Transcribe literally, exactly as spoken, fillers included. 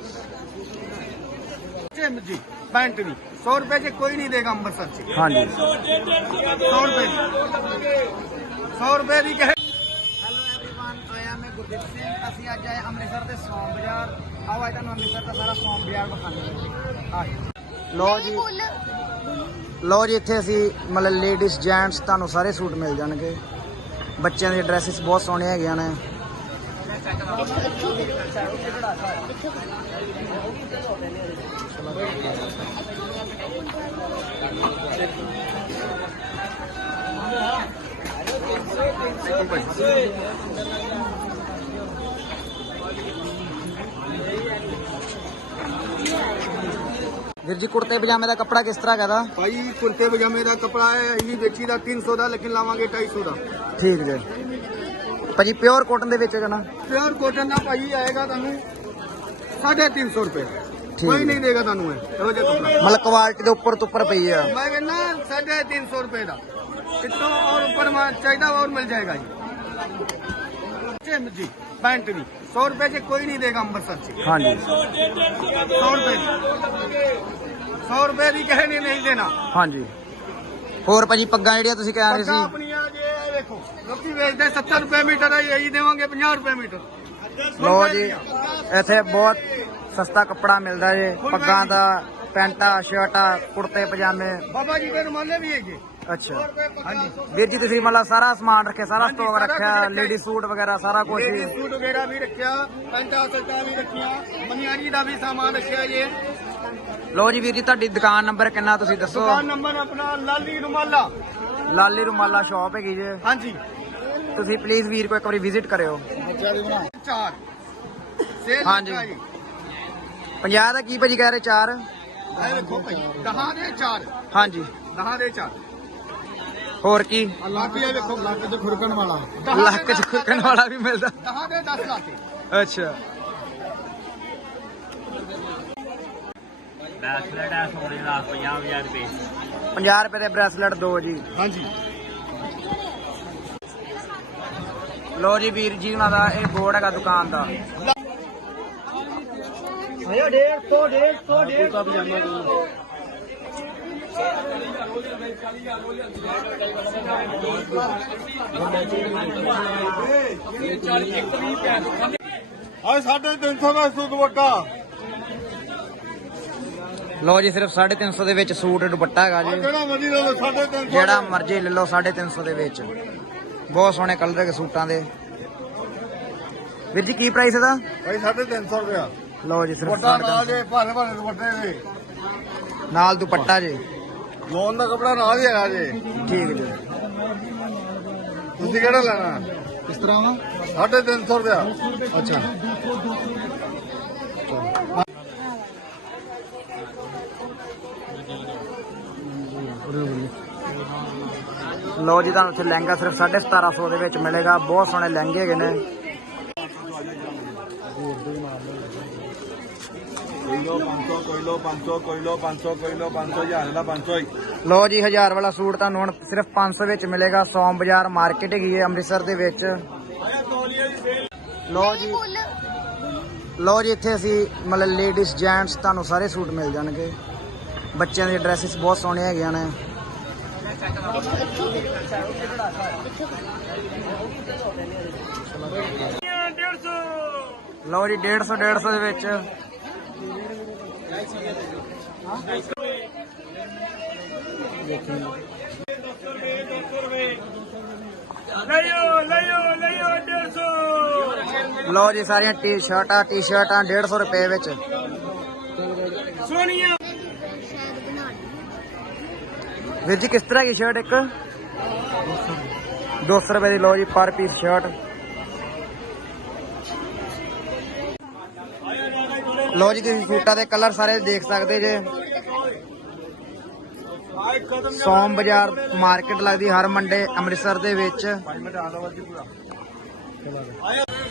जी pant भी सौ रुपए के कोई नहीं देगा अमृतसर से। हाँ जी सौ रुपए की सौ रुपए की कहे। हेलो एवरीवन, तो मैं गुरदीप सिंह। ਅਸੀਂ ਅੱਜ ਆਏ ਅੰਮ੍ਰਿਤਸਰ ਦੇ ਸੌਂਮ ਬਾਜ਼ਾਰ। ਆਓ ਅੱਜ ਤੁਹਾਨੂੰ ਅੰਮ੍ਰਿਤਸਰ ਦਾ ਸਾਰਾ ਸੌਂਮ ਬਾਜ਼ਾਰ ਦਿਖਾਉਂਦੇ ਹਾਂ। ਲੋ ਜੀ ਲੋ ਜੀ ਇੱਥੇ ਅਸੀਂ ਮਤਲਬ ਲੇਡੀਜ਼ ਜੈਂਟਸ ਤੁਹਾਨੂੰ ਸਾਰੇ ਸੂਟ ਮਿਲ ਜਾਣਗੇ। ਬੱਚਿਆਂ ਦੇ ਡਰੈਸਿਸ ਬਹੁਤ ਸੋਹਣੇ ਹੈਗੀਆਂ ਨੇ। ਵੀਰ ਜੀ ਕੁੜਤੇ ਪਜਾਮੇ ਦਾ ਕੱਪੜਾ ਕਿਸ ਤਰ੍ਹਾਂ ਕਹਦਾ भाई कुर्ते पजामे का कपड़ा है यही बेची का तीन सौ का लेकिन लावे ढाई सौ का। ਠੀਕ ਜੀ ਭਾਜੀ ਪਿਓਰ ਕੋਟਨ ਦੇ ਵਿੱਚ ਹੈਗਾ प्योर कॉटन का भाई आएगा तुम साढ़े तीन सौ रुपए। कोई नहीं देगा तुम कपड़ा ਮਤਲਬ ਕੁਆਲਿਟੀ ਦੇ ਉੱਪਰ ਤੋਂ ਉੱਪਰ ਪਈ ਆ। मैं कहना साढ़े तीन सौ रुपए का इतना और ऊपर चाहिए और मिल जाएगा जी। पैंट भी सौ रुपए के कोई नहीं देगा अमृतसर से। हाँ जी सौ रुपए की सौ रुपए की कहे नहीं नहीं देना। हाँ जी ਹੋਰ ਭਾਜੀ ਪੱਗਾਂ ਜਿਹੜੀਆਂ ਤੁਸੀਂ ਕਹਿ ਰਹੇ ਸੀ अपनिया ये देखो लोग बेचते सत्तर रुपए मीटर है यही देवांगे पचास रुपए मीटर। ਲੋ ਜੀ ਇੱਥੇ ਬਹੁਤ ਸਸਤਾ ਕੱਪੜਾ ਮਿਲਦਾ ਜੇ ਪੱਗਾਂ ਦਾ, ਪੈਂਟਾਂ, ਸ਼ਰਟਾਂ, ਕੁੜਤੇ ਪਜਾਮੇ। बाबा जी के रुमाले भी है ये। ਅੱਛਾ हाँ जी ਵੀਰ ਜੀ ਤੁਸੀਂ ਮਤਲਬ ਸਾਰਾ ਸਮਾਨ ਰੱਖਿਆ, ਸਾਰਾ हाँ जी, ਸਟਾਕ सारा ਰੱਖਿਆ, कुछ रखा ਲੇਡੀ ਸੂਟ ਵਗੈਰਾ ਸਾਰਾ ਕੁਝ। लेडीज सूट वगैरह भी रखा, पैंटा शर्टा भी रखिया, मनियारी का भी सामान रखा ये। ਲੋ ਜੀ ਵੀਰ ਜੀ ਤੁਹਾਡੀ ਦੁਕਾਨ ਨੰਬਰ ਕਿੰਨਾ ਤੁਸੀਂ ਦੱਸੋ। दुकान नंबर अपना लाली रुमाला। ਲਾਲੀ ਰੁਮਾਲਾ ਸ਼ਾਪ ਹੈਗੀ ਜੇ। हाँ जी ਤੁਸੀਂ ਪਲੀਜ਼ ਵੀਰ ਕੋ ਇੱਕ ਵਾਰੀ ਵਿਜ਼ਿਟ ਕਰਿਓ। चार सेल हाँ जी। रखा है। ਪੰਜਾਹ ਦਾ ਕੀ ਭਾਜੀ ਕਹਿ ਰਹੇ ਚਾਰ। ये देखो भाई दहा दे चार ਹਾਂਜੀ दहा दे चार। ਹੋਰ ਕੀ बाकी ये देखो लाख से खुरकन वाला ਲੱਕ ਚ ਖੁਰਕਣ ਵਾਲਾ ਵੀ ਮਿਲਦਾ। दहा दे दस लाख। ਅੱਛਾ ਬੈਸਲੈਟ ਹੈ ਸੋਨੇ ਦਾ ਪੰਜਾਹ ਹਜ਼ਾਰ ਰੁਪਏ। ਪੰਜਾਹ ਰੁਪਏ ਦੇ ਬ੍ਰੈਸਲੇਟ ਦੋ ਜੀ। हाँ जी ਲੋ ਜੀ ਵੀਰ ਜੀ ਉਹਨਾਂ ਦਾ ਇਹ ਬੋਰਡ ਹੈਗਾ ਦੁਕਾਨ ਦਾ। डेढ़ सौ डेढ़ सौ डेढ़ का पजामा साढ़े तीन सौ का सूट दुपट्टा। ਲੋ ਜੀ ਸਿਰਫ ਸਾਢੇ ਤਿੰਨ ਸੌ ਦੇ ਵਿੱਚ ਸੂਟ ਦੁਪੱਟਾ ਹੈਗਾ ਜੀ। ਜਿਹੜਾ ਮਰਜ਼ੀ ਲੈ ਲਓ ਸਾਢੇ ਤਿੰਨ ਸੌ। ਜਿਹੜਾ ਮਰਜ਼ੀ ਲੈ ਲਓ ਸਾਢੇ ਤਿੰਨ ਸੌ ਦੇ ਵਿੱਚ। ਬਹੁਤ ਸੋਹਣੇ ਕਲਰ ਦੇ ਸੂਟਾਂ ਦੇ। ਵੀਰ ਜੀ ਕੀ ਪ੍ਰਾਈਸ ਇਹਦਾ। ਭਾਈ ਸਾਢੇ ਤਿੰਨ ਸੌ ਰੁਪਇਆ ਲੋ ਜੀ ਸਿਰਫ ਦੁਪੱਟਾ ਨਾਲ ਦੇ ਭਾਰੇ ਭਾਰੇ ਦੁਪੱਟੇ ਦੇ ਨਾਲ ਦੁਪੱਟਾ ਜੀ। ਲੋਨ ਦਾ ਕਪੜਾ ਨਾਲ ਹੀ ਹੈਗਾ ਜੀ। ਠੀਕ ਜੀ ਤੁਸੀਂ ਕਿਹੜਾ ਲੈਣਾ ਕਿਸ ਤਰ੍ਹਾਂ ਵਾ। ਸਾਢੇ ਤਿੰਨ ਸੌ ਰੁਪਇਆ। ਅੱਛਾ ਲੋ ਜੀ ਤੁਹਾਨੂੰ ਇੱਥੇ ਲਹਿੰਗਾ ਸਿਰਫ ਸਾਢੇ ਸਤਾਰਾਂ ਸੌ ਦੇ ਵਿੱਚ ਮਿਲੇਗਾ। ਬਹੁਤ ਸੋਹਣੇ ਲਹਿੰਗੇ ਹੈਗੇ ਨੇ। ਕੋਈ ਲੋ ਪੰਜ ਸੌ ਕੋਈ ਲੋ ਪੰਜ ਸੌ ਕੋਈ ਲੋ ਪੰਜ ਸੌ ਕੋਈ ਲੋ ਪੰਜ ਸੌ ਹਜ਼ਾਰ ਦਾ ਪੰਜ ਸੌ ਹੀ। ਲੋ ਜੀ ਹਜ਼ਾਰ ਵਾਲਾ ਸੂਟ ਤੁਹਾਨੂੰ ਹੁਣ ਸਿਰਫ ਪੰਜ ਸੌ ਵਿੱਚ ਮਿਲੇਗਾ। ਸੌਂਮ ਬਾਜ਼ਾਰ ਮਾਰਕੀਟ ਹੈਗੀ ਹੈ ਅੰਮ੍ਰਿਤਸਰ ਦੇ ਵਿੱਚ। ਲੋ ਜੀ ਲੋ ਜੀ ਇੱਥੇ ਅਸੀਂ ਮਤਲਬ ਲੇਡੀਜ਼ ਜੈਂਟਸ ਤੁਹਾਨੂੰ ਸਾਰੇ ਸੂਟ ਮਿਲ ਜਾਣਗੇ। ਬੱਚਿਆਂ ਦੇ ਡਰੈਸਿਸ ਬਹੁਤ ਸੋਹਣੇ ਹੈਗੀਆਂ ਨੇ। ਲੋ ਜੀ ਡੇਢ ਸੌ ਡੇਢ ਸੌ ਦੇ ਵਿੱਚ। ਲੋ ਜੀ ਸਾਰੀਆਂ ਟੀ ਸ਼ਰਟਾਂ ਟੀ ਸ਼ਰਟਾਂ ਡੇਢ ਸੌ ਰੁਪਏ ਵਿੱਚ। ਵੀਰ ਜੀ ਕਿਸ ਤਰ੍ਹਾਂ ਦੀ ਸ਼ਰਟ ਇੱਕ ਦੋ ਸੌ ਰੁਪਏ ਦੀ। ਲੋ ਜੀ ਪਰ ਪੀਸ ਸ਼ਰਟ। ਲੋ ਜੀ ਤੁਸੀਂ ਸੂਟਾਂ ਦੇ ਕਲਰ ਸਾਰੇ ਦੇਖ ਸਕਦੇ ਜੇ। ਸੌਂਮ ਬਾਜ਼ਾਰ ਮਾਰਕੀਟ ਲੱਗਦੀ ਹਰ ਮੰਡੇ ਅੰਮ੍ਰਿਤਸਰ ਦੇ ਵਿੱਚ।